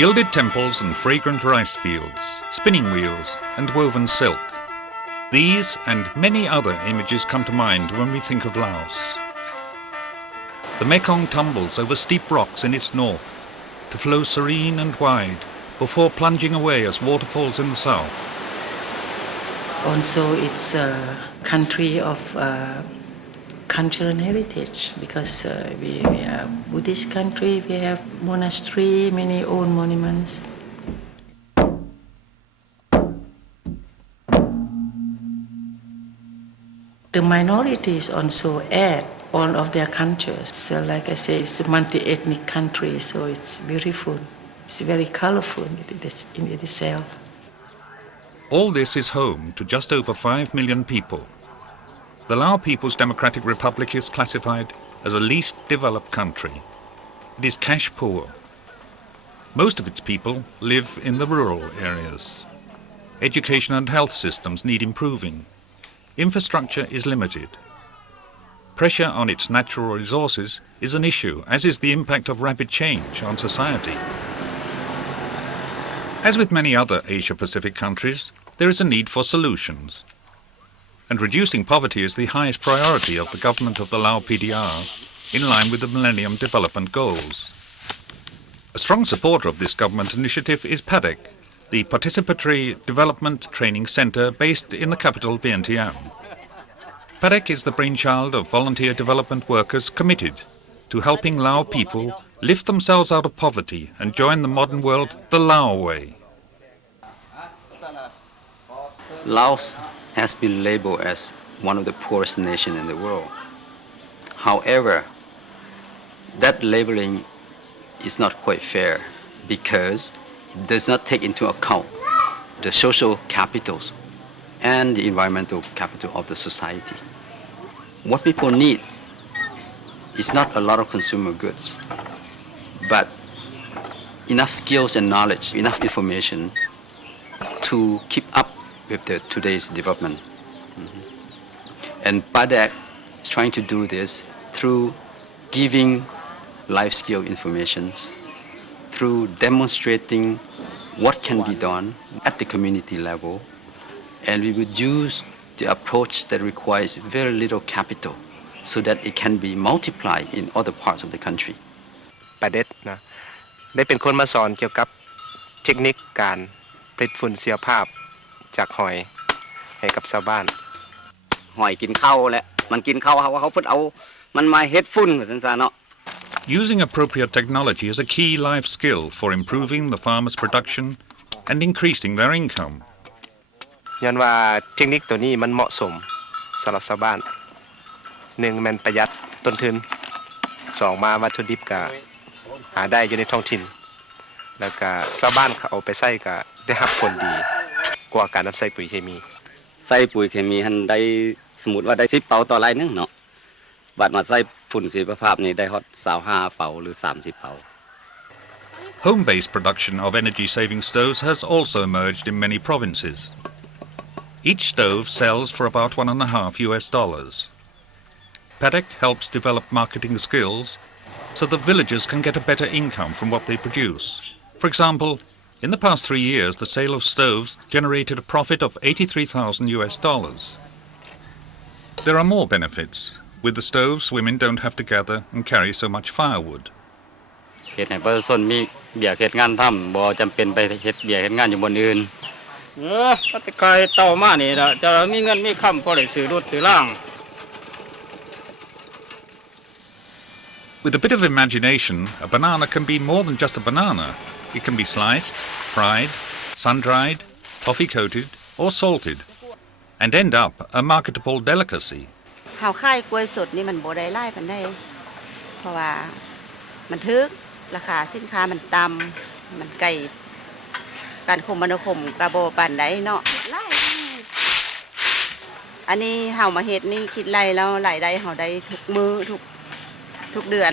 Gilded temples and fragrant rice fields, spinning wheels and woven silk. These and many other images come to mind when we think of Laos. The Mekong tumbles over steep rocks in its north to flow serene and wide before plunging away as waterfalls in the south. Also, it's a country of cultural heritage because we are a Buddhist country, we have monastery, many old monuments. The minorities also add all of their cultures. So like I say, it's a multi-ethnic country, so it's beautiful. It's very colorful in itself. All this is home to just over 5 million people. The Lao People's Democratic Republic is classified as a least developed country. It is cash poor. Most of its people live in the rural areas. Education and health systems need improving. Infrastructure is limited. Pressure on its natural resources is an issue, as is the impact of rapid change on society. As with many other Asia-Pacific countries, there is a need for solutions. And reducing poverty is the highest priority of the government of the Lao PDR, in line with the Millennium Development Goals. A strong supporter of this government initiative is PADETC, the Participatory Development Training Center based in the capital Vientiane. PADETC is the brainchild of volunteer development workers committed to helping Lao people lift themselves out of poverty and join the modern world the Lao way. Laos has been labeled as one of the poorest nations in the world. However, that labeling is not quite fair because it does not take into account the social capitals and the environmental capital of the society. What people need is not a lot of consumer goods, but enough skills and knowledge, enough information to keep up with today's development. And PADETC is trying to do this through giving life skill informations, through demonstrating what can be done at the community level, and we would use the approach that requires very little capital so that it can be multiplied in other parts of the country. PADETC นะได้เป็นคนมาสอนเกี่ยวกับเทคนิคการผลิตฝุ่นเสียภาพจากหอยให้กับชาวบ้านหอยกินข้าวแหละมันกินข้าวเขาเพิ่นเอามันมาเฮ็ดฝุ่นซั่นซะเนาะ Using appropriate technology is a key life skill for improving the farmers' production and increasing their income. ย้อนว่าเทคนิคตัวนี้มันเหมาะสมสำหรับชาวบ้าน1มันประหยัดต้นทุน2มาวัตถุดิบก็หาได้อยู่ในท้องถิ่นแล้วก็ชาวบ้านเขาเอาไปใช้ก็ได้รับผลดีกว่าการนำใส่ปุ๋ยเคมีใส่ปุ๋ยเคมีหันได้สมมุติว่าได้10เป๋าต่อไร่นึงเนาะบัดมาใส่ฝุ่นสีภาพนี่ได้ฮอด25เป๋าหรือ30เป๋า Home-based production of energy-saving stoves has also emerged in many provinces. Each stove sells for about $1.50. PADETC helps develop marketing skills so that villagers can get a better income from what they produce. For example, in the past 3 years, the sale of stoves generated a profit of $83,000. There are more benefits. With the stoves, women don't have to gather and carry so much firewood. เฮ็ดให้ประชาชนมีเบี้ยเฮ็ดงานทำบ่จำเป็นไปเฮ็ดเบี้ยเฮ็ดงานอยู่บนอื่นปฏิกายเต่ามานี่ล่ะจะมีเงินมีคำพอได้ซื้อรถซื้อล่าง With a bit of imagination, a banana can be more than just a banana. It can be sliced, fried, sun-dried, toffee-coated or salted, and end up a marketable delicacy. เฮาขายกล้วยสดนี่มันบ่ได้หลายปานใดเพราะว่ามันถึกราคาสินค้ามันต่ำมันไกลการคมนาคมก็บ่ปานใดเนาะหลายอันนี้เฮามาเฮ็ดนี่คิดไร่แล้วรายได้เฮาได้ทุกมื้อทุกเดือน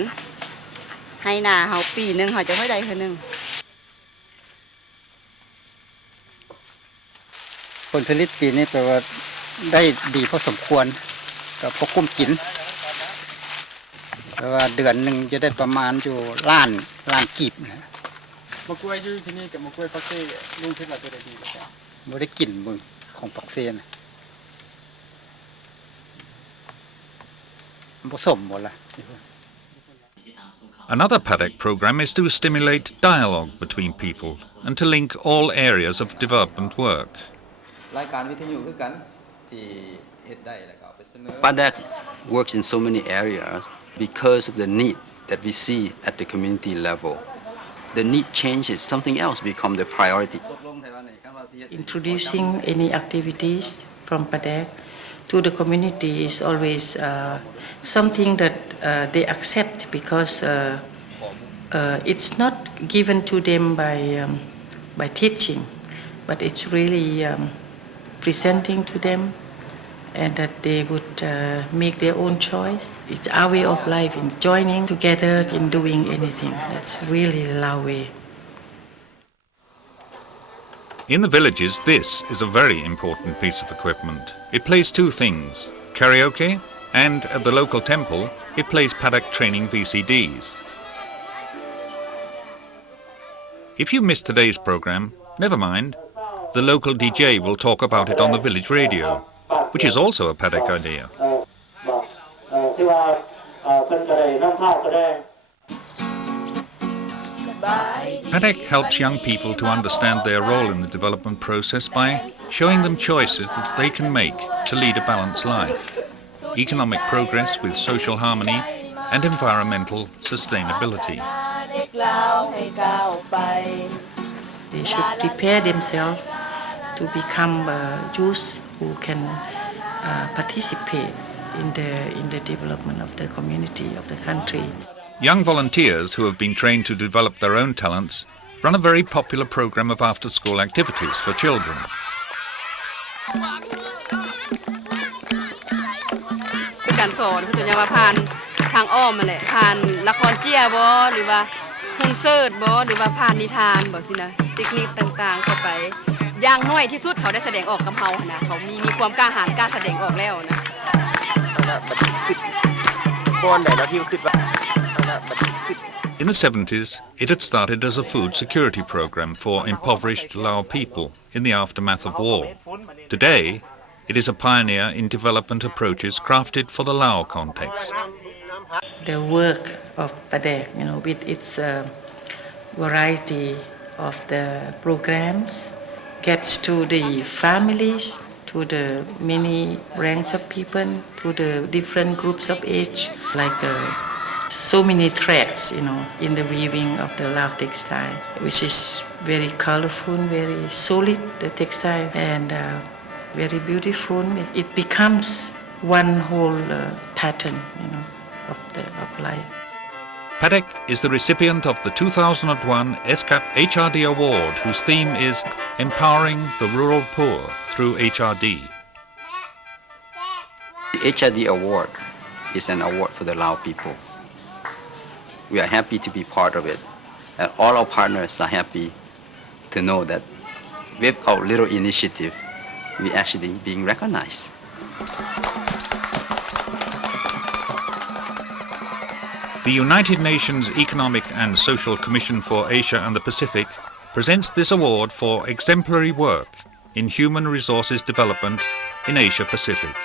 ให้หน้าเฮาปีนึงเฮาจะค่อยได้เทื่อนึงผลผลิตปีนี้แปลว่าได้ดีพอสมควรก็พอคุ้มกินแปลว่าเดือนหนึ่งจะได้ประมาณอยู่ล้านกีบนะ มะกล้วยอยู่ที่นี่กับมะกล้วยปักเซ่ลุงคิดว่าตัวใดดีกว่ากัน บ่ได้กลิ่นมึงของปักเซียนมันผสมหมดละ Another PADETC program is to stimulate dialogue between people and to link all areas of development work. รายการวิทยุคือกันที่เฮ็ดได้แล้วก็เอาไปเสนอ PADETC works in so many areas because of the need that we see at the community level. The need changes, something else becomes the priority. Introducing any activities from PADETC to the community is always something that they accept because it's not given to them by teaching, but it's really presenting to them and that they would make their own choice. It's our way of life in joining together in doing anything. That's really the Lao way. In the villages, this is a very important piece of equipment. It plays two things, karaoke, and at the local temple, it plays PADETC training VCDs. If you missed today's program, never mind. The local DJ will talk about it on the village radio, which is also a PADETC idea. PADETC helps young people to understand their role in the development process by showing them choices that they can make to lead a balanced life, economic progress with social harmony and environmental sustainability. They should prepare themselves to become youth who can participate in the development of the community, of the country. Young volunteers who have been trained to develop their own talents run a very popular program of after-school activities for children. คือการสอนคือตัวอย่างว่าผ่านทางอ้อมมาแหละผ่านละครเจี้ยบ่หรือว่าฮุนเซิร์ตบ่หรือว่าผ่านนิทานบ่สินะเทคนิคต่างๆเข้าไปอย่างน้อยที่สุดเขาได้แสดงออกกับเฮานะเขามีความกล้าหาญกล้าแสดงออกแล้วนะ In the 70s, it had started as a food security program for impoverished Lao people in the aftermath of war. Today, it is a pioneer in development approaches crafted for the Lao context. The work of PADETC, with its variety of the programs, gets to the families, to the many ranks of people, to the different groups of age, like so many threads, in the weaving of the Lao textile, which is very colorful, very solid, the textile, and very beautiful. It becomes one whole pattern, of life. PADETC is the recipient of the 2001 ESCAP HRD Award, whose theme is Empowering the Rural Poor through HRD. The HRD Award is an award for the Lao people. We are happy to be part of it, and all our partners are happy to know that with our little initiative, we actually being recognized. The United Nations Economic and Social Commission for Asia and the Pacific presents this award for exemplary work in human resources development in Asia Pacific.